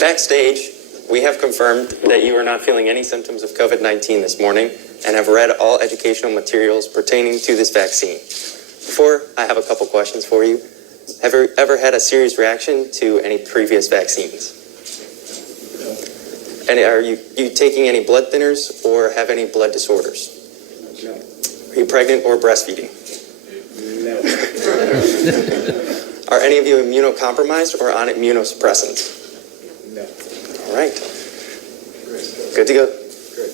Backstage, we have confirmed that you are not feeling any symptoms of COVID-19 this morning and have read all educational materials pertaining to this vaccine. Before, I have a couple questions for you. Have you ever had a serious reaction to any previous vaccines? No. And are you taking any blood thinners or have any blood disorders? No. Are you pregnant or breastfeeding? No. Are any of you immunocompromised or on immunosuppressants? No. All right. Good to go. Good.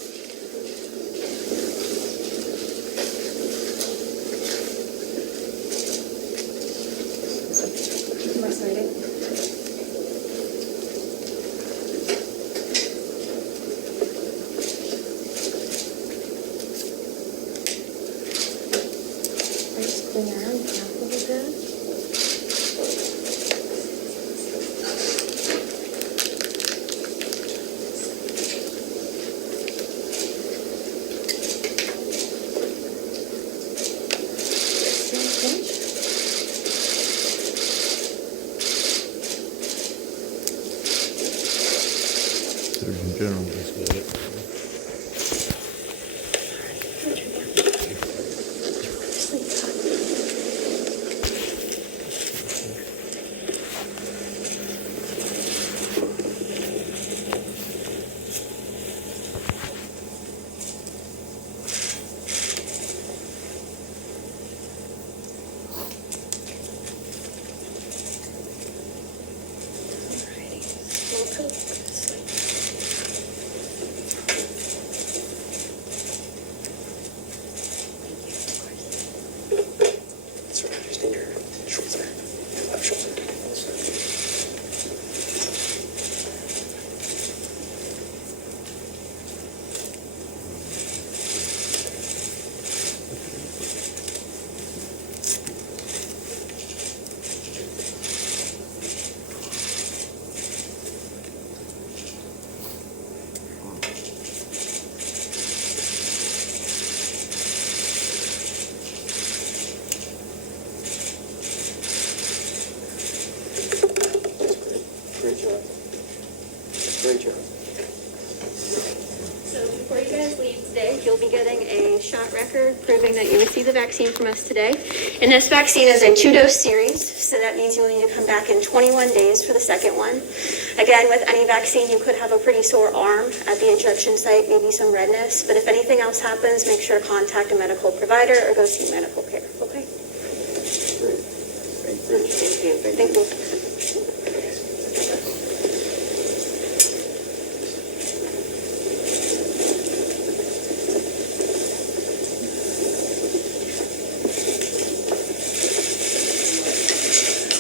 Just clean your arms out a little bit. Surgeon General just got it. That's right. Just need your shoulder. Left shoulder. Great job. Great job. So before you guys leave today, you'll be getting a shot record proving that you received the vaccine from us today. And this vaccine is a 2-dose series, so that means you'll need to come back in 21 days for the second one. Again, with any vaccine, you could have a pretty sore arm at the injection site, maybe some redness. But if anything else happens, make sure to contact a medical provider or go see medical care, okay? Great. Thank you. Thank you.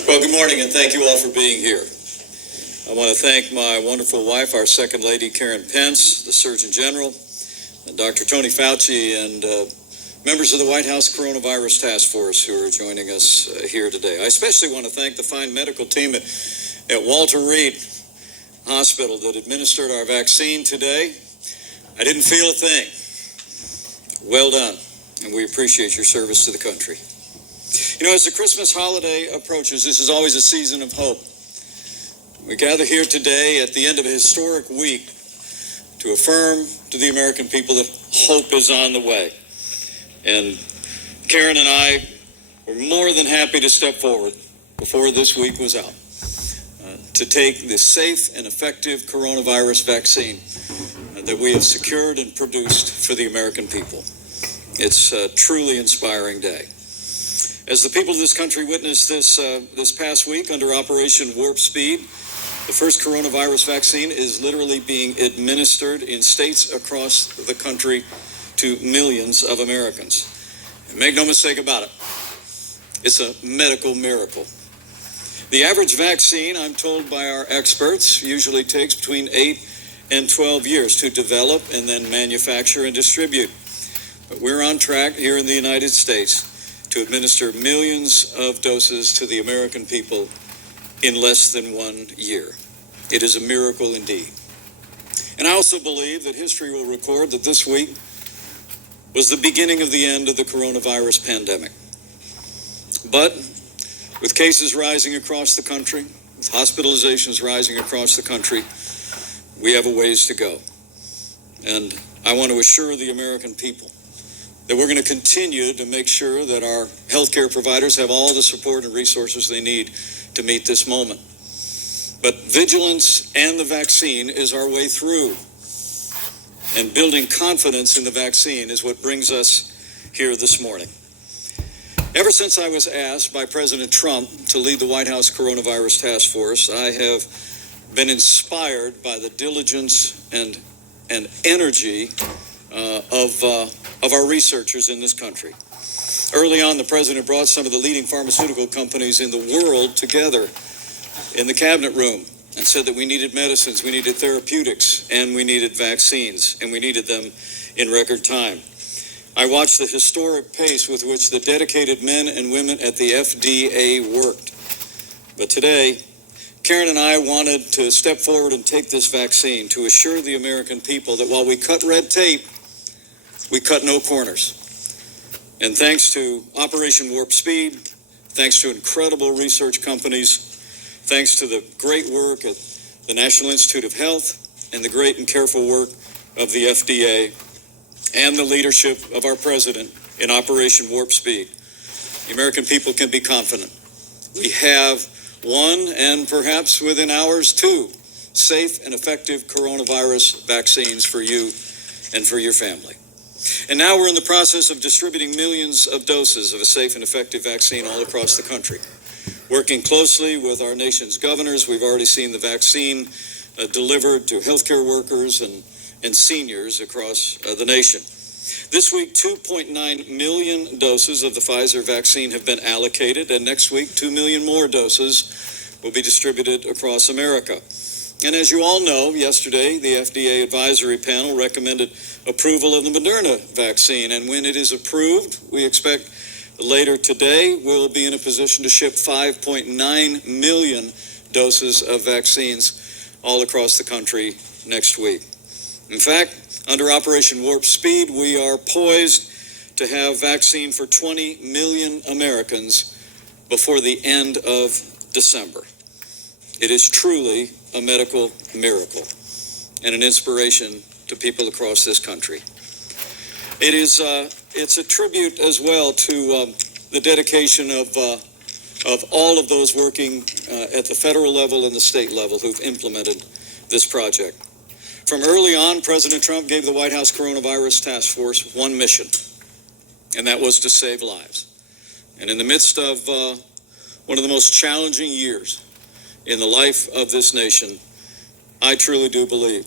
Well, good morning, and thank you all for being here. I want to thank my wonderful wife, our Second Lady, Karen Pence, the Surgeon General, and Dr. Tony Fauci, and members of the White House Coronavirus Task Force who are joining us here today. I especially want to thank the fine medical team at Walter Reed Hospital that administered our vaccine today. I didn't feel a thing. Well done, and we appreciate your service to the country. You know, as the Christmas holiday approaches, this is always a season of hope. We gather here today at the end of a historic week to affirm to the American people that hope is on the way. And Karen and I were more than happy to step forward before this week was out to take the safe and effective coronavirus vaccine that we have secured and produced for the American people. It's a truly inspiring day. As the people of this country witnessed this past week under Operation Warp Speed, the first coronavirus vaccine is literally being administered in states across the country to millions of Americans. And make no mistake about it, it's a medical miracle. The average vaccine, I'm told by our experts, usually takes between 8 and 12 years to develop and then manufacture and distribute. But we're on track here in the United States to administer millions of doses to the American people in less than 1 year. It is a miracle indeed. And I also believe that history will record that this week was the beginning of the end of the coronavirus pandemic. But with cases rising across the country, with hospitalizations rising across the country, we have a ways to go. And I want to assure the American people that we're going to continue to make sure that our healthcare providers have all the support and resources they need to meet this moment. But vigilance and the vaccine is our way through. And building confidence in the vaccine is what brings us here this morning. Ever since I was asked by President Trump to lead the White House Coronavirus Task Force, I have been inspired by the diligence and energy of our researchers in this country. Early on, the president brought some of the leading pharmaceutical companies in the world together in the cabinet room and said that we needed medicines, we needed therapeutics, and we needed vaccines, and we needed them in record time. I watched the historic pace with which the dedicated men and women at the FDA worked. But today, Karen and I wanted to step forward and take this vaccine to assure the American people that while we cut red tape, we cut no corners. And thanks to Operation Warp Speed, thanks to incredible research companies, thanks to the great work at the National Institute of Health and the great and careful work of the FDA and the leadership of our president in Operation Warp Speed, the American people can be confident. We have one, and perhaps within hours, two, safe and effective coronavirus vaccines for you and for your family. And now we're in the process of distributing millions of doses of a safe and effective vaccine all across the country. Working closely with our nation's governors, we've already seen the vaccine delivered to healthcare workers and seniors across the nation. This week, 2.9 million doses of the Pfizer vaccine have been allocated, and next week, 2 million more doses will be distributed across America. And as you all know, yesterday, the FDA advisory panel recommended approval of the Moderna vaccine, and when it is approved, we expect later today we'll be in a position to ship 5.9 million doses of vaccines all across the country next week. In fact, under Operation Warp Speed, we are poised to have vaccine for 20 million Americans before the end of December. It is truly a medical miracle and an inspiration to people across this country. It's a tribute as well to the dedication of all of those working at the federal level and the state level who've implemented this project. From early on, President Trump gave the White House Coronavirus Task Force one mission, and that was to save lives. And in the midst of one of the most challenging years in the life of this nation, I truly do believe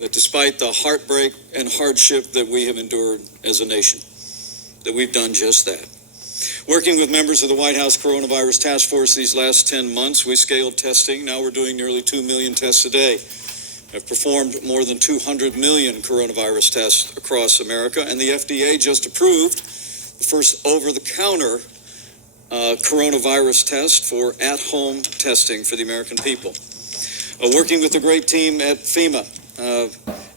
that despite the heartbreak and hardship that we have endured as a nation, that we've done just that. Working with members of the White House Coronavirus Task Force these last 10 months, we scaled testing. Now we're doing nearly 2 million tests a day. Have performed more than 200 million coronavirus tests across America, and the FDA just approved the first over-the-counter coronavirus test for at-home testing for the American people. Working with the great team at FEMA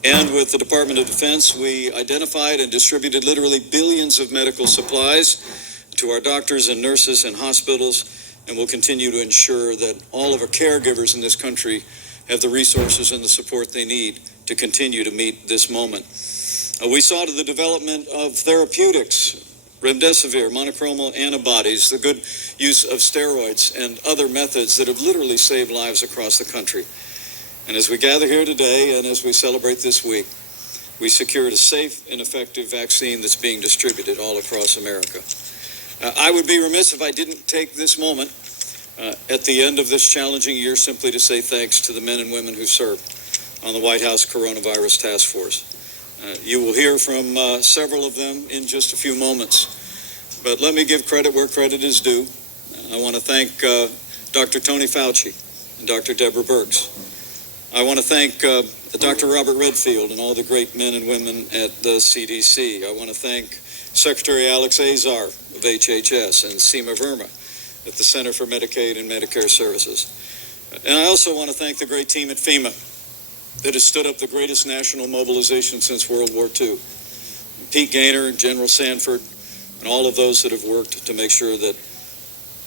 and with the Department of Defense, we identified and distributed literally billions of medical supplies to our doctors and nurses and hospitals, and will continue to ensure that all of our caregivers in this country have the resources and the support they need to continue to meet this moment. We saw to the development of therapeutics, remdesivir, monoclonal antibodies, the good use of steroids and other methods that have literally saved lives across the country. And as we gather here today and as we celebrate this week, we secured a safe and effective vaccine that's being distributed all across America. I would be remiss if I didn't take this moment at the end of this challenging year simply to say thanks to the men and women who served on the White House Coronavirus Task Force. You will hear from several of them in just a few moments. But let me give credit where credit is due. I want to thank Dr. Tony Fauci and Dr. Deborah Birx. I want to thank Dr. Robert Redfield and all the great men and women at the CDC. I want to thank Secretary Alex Azar of HHS and Seema Verma at the Center for Medicaid and Medicare Services. And I also want to thank the great team at FEMA that has stood up the greatest national mobilization since World War II. Pete Gaynor, General Sanford, and all of those that have worked to make sure that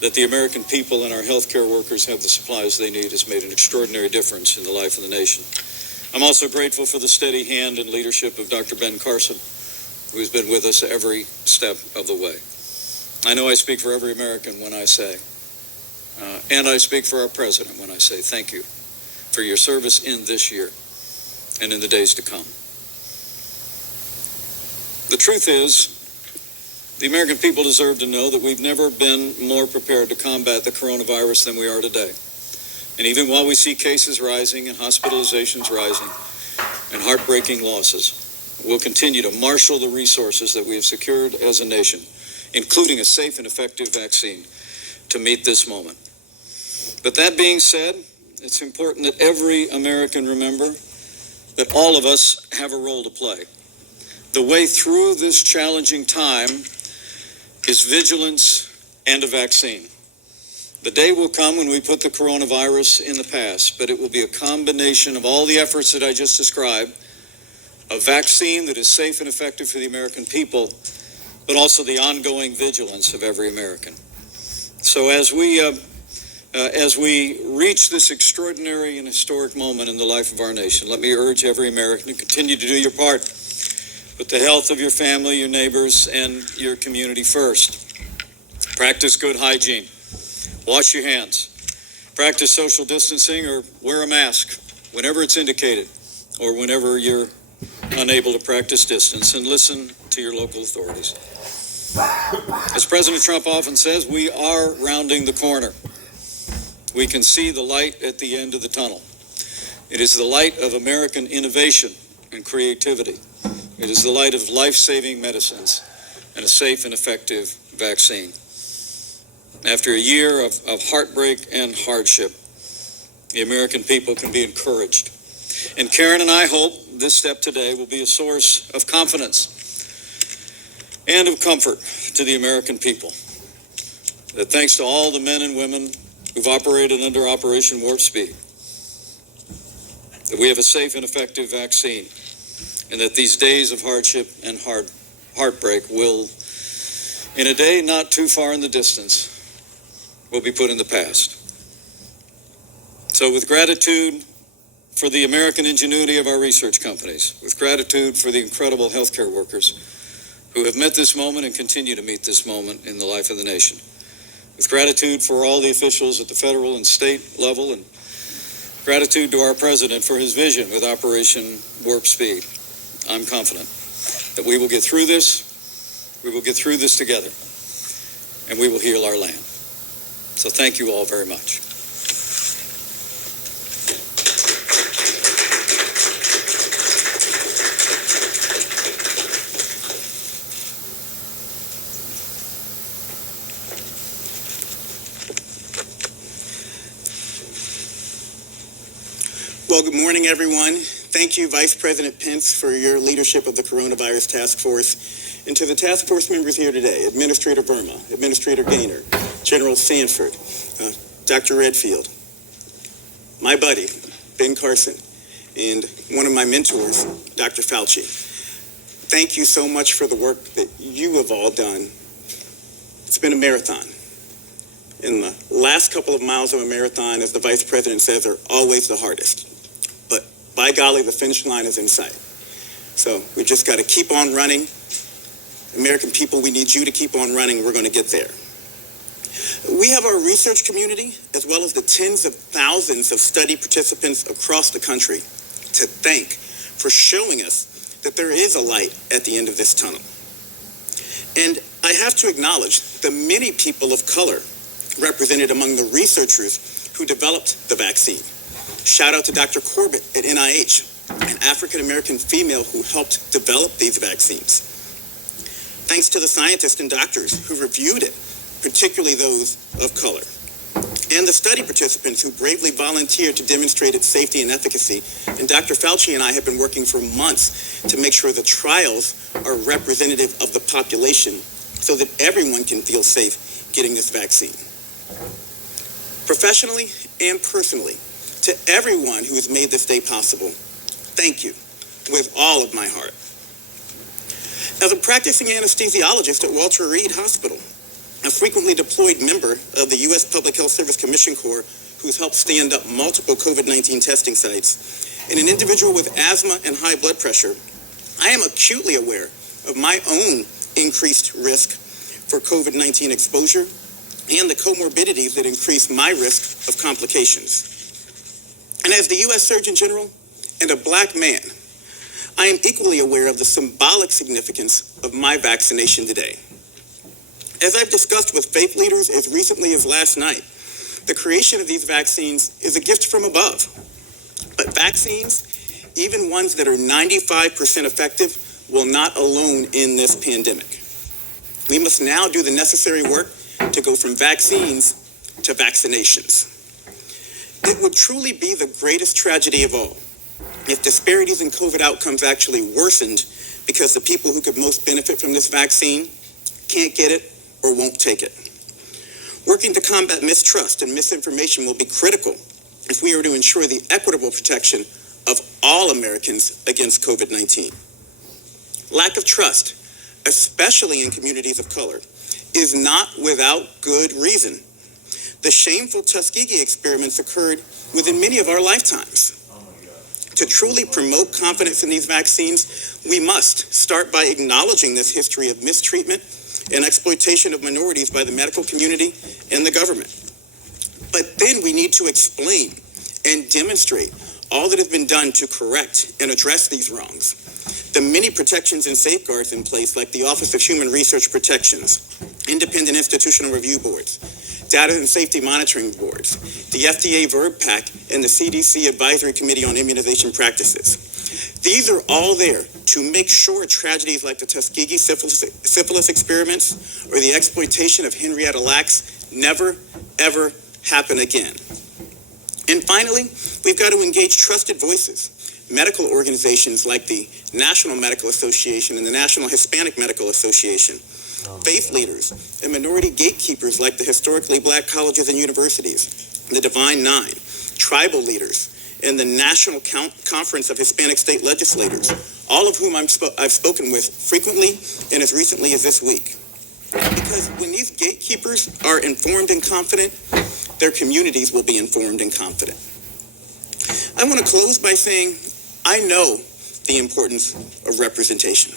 that the American people and our healthcare workers have the supplies they need has made an extraordinary difference in the life of the nation. I'm also grateful for the steady hand and leadership of Dr. Ben Carson, who's been with us every step of the way. I know I speak for every American when I say, and I speak for our president when I say thank you for your service in this year and in the days to come. The truth is, the American people deserve to know that we've never been more prepared to combat the coronavirus than we are today. And even while we see cases rising and hospitalizations rising and heartbreaking losses, we'll continue to marshal the resources that we have secured as a nation, including a safe and effective vaccine, to meet this moment. But that being said, it's important that every American remember that all of us have a role to play. The way through this challenging time is vigilance and a vaccine. The day will come when we put the coronavirus in the past, but it will be a combination of all the efforts that I just described, a vaccine that is safe and effective for the American people, but also the ongoing vigilance of every American. So as we reach this extraordinary and historic moment in the life of our nation, let me urge every American to continue to do your part. Put the health of your family, your neighbors, and your community first. Practice good hygiene. Wash your hands. Practice social distancing or wear a mask whenever it's indicated or whenever you're unable to practice distance, and listen to your local authorities. As President Trump often says, we are rounding the corner. We can see the light at the end of the tunnel. It is the light of American innovation and creativity. It is the light of life-saving medicines and a safe and effective vaccine. After a year of heartbreak and hardship, the American people can be encouraged. And Karen and I hope this step today will be a source of confidence and of comfort to the American people. That thanks to all the men and women who've operated under Operation Warp Speed, that we have a safe and effective vaccine, and that these days of hardship and heartbreak will, in a day not too far in the distance, will be put in the past. So with gratitude for the American ingenuity of our research companies, with gratitude for the incredible healthcare workers who have met this moment and continue to meet this moment in the life of the nation, with gratitude for all the officials at the federal and state level, and gratitude to our president for his vision with Operation Warp Speed, I'm confident that we will get through this, we will get through this together, and we will heal our land. So thank you all very much. Well, good morning, everyone. Thank you, Vice President Pence, for your leadership of the Coronavirus Task Force. And to the task force members here today, Administrator Verma, Administrator Gaynor, General Sanford, Dr. Redfield, my buddy, Ben Carson, and one of my mentors, Dr. Fauci. Thank you so much for the work that you have all done. It's been a marathon. And the last couple of miles of a marathon, as the Vice President says, are always the hardest. But by golly, the finish line is in sight. So we just got to keep on running. American people, we need you to keep on running. We're going to get there. We have our research community, as well as the tens of thousands of study participants across the country, to thank for showing us that there is a light at the end of this tunnel. And I have to acknowledge the many people of color represented among the researchers who developed the vaccine. Shout out to Dr. Corbett at NIH, an African-American female who helped develop these vaccines. Thanks to the scientists and doctors who reviewed it, particularly those of color. And the study participants who bravely volunteered to demonstrate its safety and efficacy. And Dr. Fauci and I have been working for months to make sure the trials are representative of the population so that everyone can feel safe getting this vaccine. Professionally and personally, to everyone who has made this day possible, thank you with all of my heart. As a practicing anesthesiologist at Walter Reed Hospital, a frequently deployed member of the U.S. Public Health Service Commission Corps who's helped stand up multiple COVID-19 testing sites, and an individual with asthma and high blood pressure, I am acutely aware of my own increased risk for COVID-19 exposure and the comorbidities that increase my risk of complications. And as the U.S. Surgeon General and a Black man, I am equally aware of the symbolic significance of my vaccination today. As I've discussed with faith leaders as recently as last night, the creation of these vaccines is a gift from above. But vaccines, even ones that are 95% effective, will not alone end this pandemic. We must now do the necessary work to go from vaccines to vaccinations. It would truly be the greatest tragedy of all if disparities in COVID outcomes actually worsened because the people who could most benefit from this vaccine can't get it or won't take it. Working to combat mistrust and misinformation will be critical if we are to ensure the equitable protection of all Americans against COVID-19. Lack of trust, especially in communities of color, is not without good reason. The shameful Tuskegee experiments occurred within many of our lifetimes. To truly promote confidence in these vaccines, we must start by acknowledging this history of mistreatment and exploitation of minorities by the medical community and the government. But then we need to explain and demonstrate all that has been done to correct and address these wrongs. The many protections and safeguards in place, like the Office of Human Research Protections, independent institutional review boards, data and safety monitoring boards, the FDA VRB-PAC, and the CDC Advisory Committee on Immunization Practices. These are all there to make sure tragedies like the Tuskegee syphilis experiments or the exploitation of Henrietta Lacks never, ever happen again. And finally, we've got to engage trusted voices, medical organizations like the National Medical Association and the National Hispanic Medical Association, faith leaders and minority gatekeepers like the historically Black colleges and universities, the Divine Nine, tribal leaders, and the National Conference of Hispanic State Legislators, all of whom I've spoken with frequently and as recently as this week. Because when these gatekeepers are informed and confident, their communities will be informed and confident. I want to close by saying I know the importance of representation.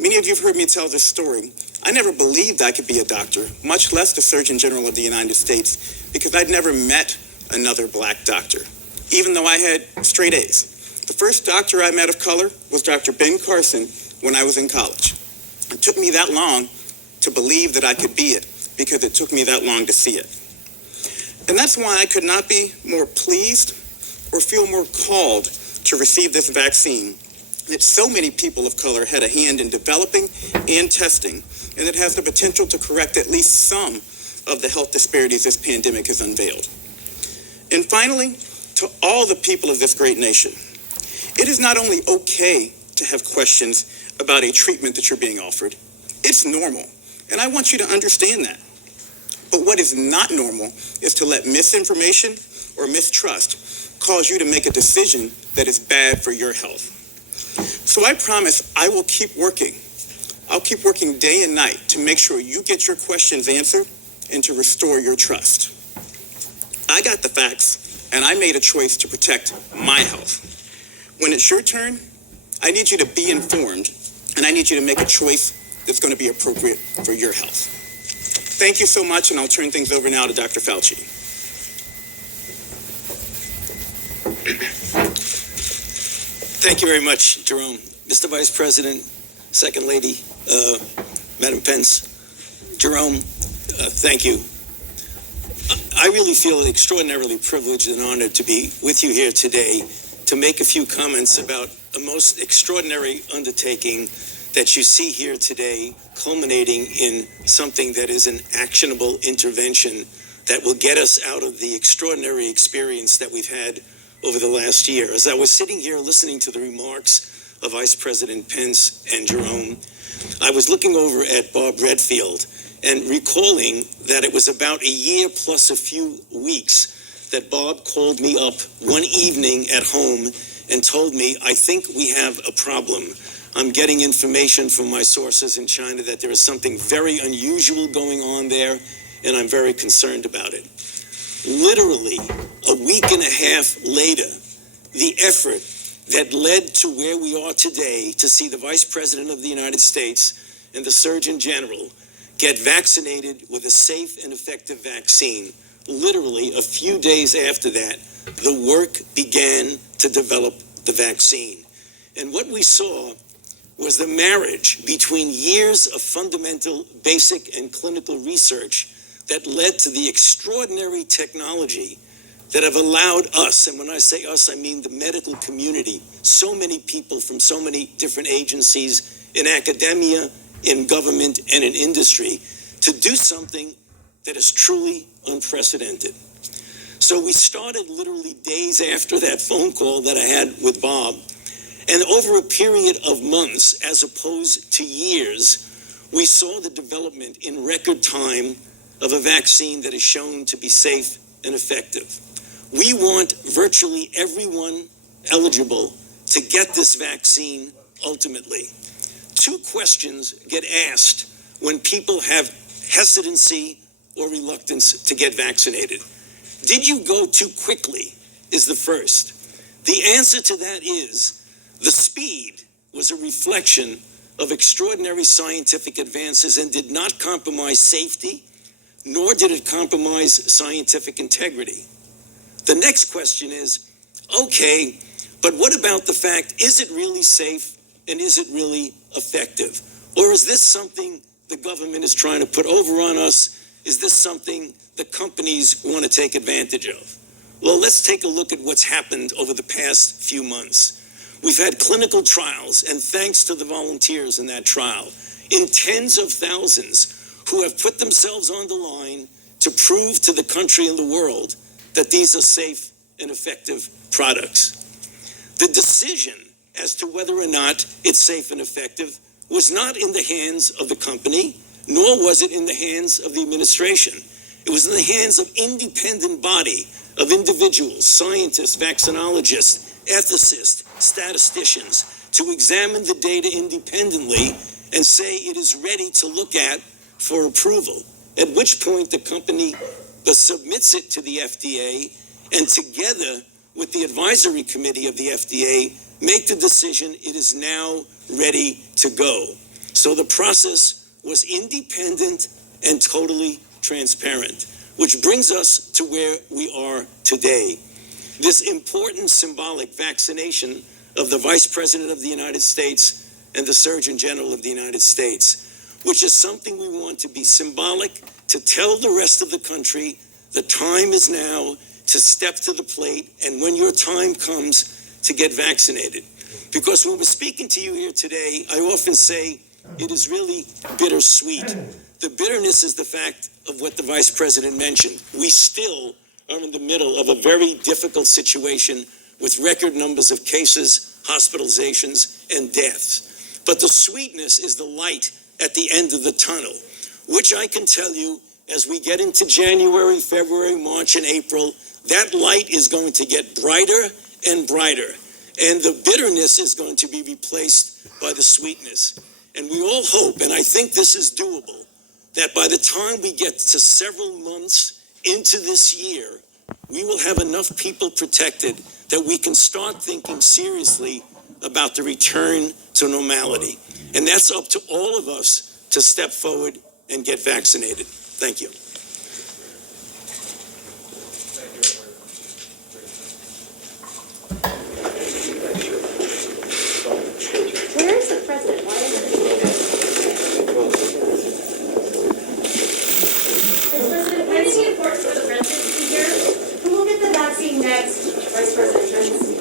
Many of you have heard me tell this story. I never believed I could be a doctor, much less the Surgeon General of the United States, because I'd never met another Black doctor, even though I had straight A's. The first doctor I met of color was Dr. Ben Carson when I was in college. It took me that long to believe that I could be it, because it took me that long to see it. And that's why I could not be more pleased or feel more called to receive this vaccine that so many people of color had a hand in developing and testing, and it has the potential to correct at least some of the health disparities this pandemic has unveiled. And finally, to all the people of this great nation, it is not only okay to have questions about a treatment that you're being offered. It's normal, and I want you to understand that. But what is not normal is to let misinformation or mistrust cause you to make a decision that is bad for your health. So I promise I will keep working. I'll keep working day and night to make sure you get your questions answered and to restore your trust. I got the facts, and I made a choice to protect my health. When it's your turn, I need you to be informed, and I need you to make a choice that's going to be appropriate for your health. Thank you so much, and I'll turn things over now to Dr. Fauci. Thank you very much, Jerome. Mr. Vice President, Second Lady, Madam Pence, Jerome, thank you. I really feel extraordinarily privileged and honored to be with you here today to make a few comments about a most extraordinary undertaking that you see here today, culminating in something that is an actionable intervention that will get us out of the extraordinary experience that we've had over the last year. As I was sitting here listening to the remarks of Vice President Pence and Jerome, I was looking over at Bob Redfield and recalling that it was about a year plus a few weeks that Bob called me up one evening at home and told me, I think we have a problem. I'm getting information from my sources in China that there is something very unusual going on there, and I'm very concerned about it. Literally, a week and a half later, the effort that led to where we are today to see the Vice President of the United States and the Surgeon General get vaccinated with a safe and effective vaccine, literally a few days after that, the work began to develop the vaccine. And what we saw was the marriage between years of fundamental, basic, and clinical research that led to the extraordinary technology that have allowed us, and when I say us, I mean the medical community, so many people from so many different agencies in academia, in government, and in industry, to do something that is truly unprecedented. So we started literally days after that phone call that I had with Bob, and over a period of months, as opposed to years, we saw the development in record time of a vaccine that is shown to be safe and effective. We want virtually everyone eligible to get this vaccine ultimately. Two questions get asked when people have hesitancy or reluctance to get vaccinated. Did you go too quickly is the first. The answer to that is the speed was a reflection of extraordinary scientific advances and did not compromise safety, nor did it compromise scientific integrity. The next question is, okay, but what about the fact, is it really safe and is it really effective? Or is this something the government is trying to put over on us? Is this something the companies want to take advantage of? Well, let's take a look at what's happened over the past few months. We've had clinical trials, and thanks to the volunteers in that trial, in tens of thousands who have put themselves on the line to prove to the country and the world that these are safe and effective products. The decision as to whether or not it's safe and effective was not in the hands of the company, nor was it in the hands of the administration. It was in the hands of independent body of individuals, scientists, vaccinologists, ethicists, statisticians, to examine the data independently and say it is ready to look at for approval, at which point the company submits it to the FDA, and together with the advisory committee of the FDA, make the decision it is now ready to go. So the process was independent and totally transparent, which brings us to where we are today. This important symbolic vaccination of the Vice President of the United States and the Surgeon General of the United States, which is something we want to be symbolic, to tell the rest of the country the time is now to step to the plate, and when your time comes, to get vaccinated. Because when we're speaking to you here today, I often say it is really bittersweet. The bitterness is the fact of what the Vice President mentioned. We still are in the middle of a very difficult situation with record numbers of cases, hospitalizations, and deaths. But the sweetness is the light at the end of the tunnel, which I can tell you, as we get into January, February, March, and April, that light is going to get brighter and brighter. And the bitterness is going to be replaced by the sweetness. And we all hope, and I think this is doable, that by the time we get to several months into this year, we will have enough people protected that we can start thinking seriously about the return to normality. And that's up to all of us to step forward and get vaccinated. Thank you. Where is the president? Why isn't he here? President, why is it important for the president to be here? Who will get the vaccine next, Vice President Pence?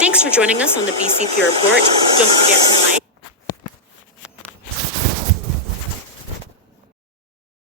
Thanks for joining us on the BCP Report. Don't forget to like,